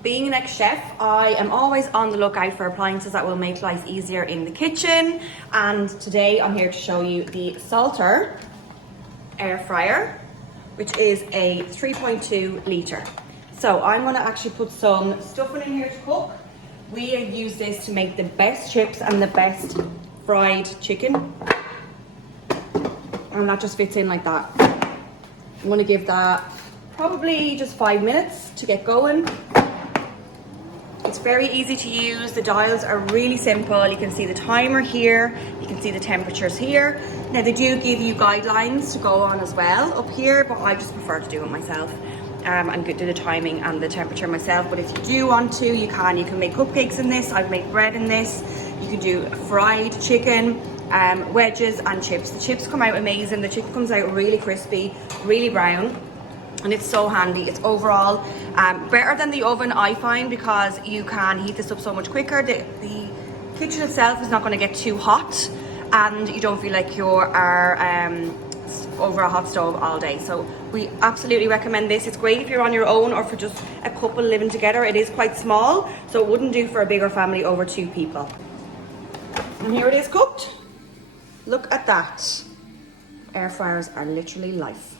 Being an ex-chef, I am always on the lookout for appliances that will make life easier in the kitchen. And today I'm here to show you the SALTER air fryer, which is a 3.2 litre. So I'm going to actually put some stuffing in here to cook. We use this to make the best chips and the best fried chicken. And that just fits in like that. I'm going to give that probably just 5 minutes to get going. It's very easy to use. The dials are really simple. You can see the timer here. You can see the temperatures here. Now they do give you guidelines to go on as well up here, but I just prefer to do it myself and do the timing and the temperature myself. But if you do want to, you can make cupcakes in this. I've made bread in this. You can do fried chicken, wedges and chips. The chips come out amazing. The chicken comes out really crispy, really brown. And it's so handy. It's overall better than the oven, I find, because you can heat this up so much quicker. The kitchen itself is not going to get too hot, and you don't feel like you are over a hot stove all day. So we absolutely recommend this. It's great if you're on your own or for just a couple living together. It is quite small, so it wouldn't do for a bigger family over 2 people. And here it is cooked. Look at that. Air fryers are literally life.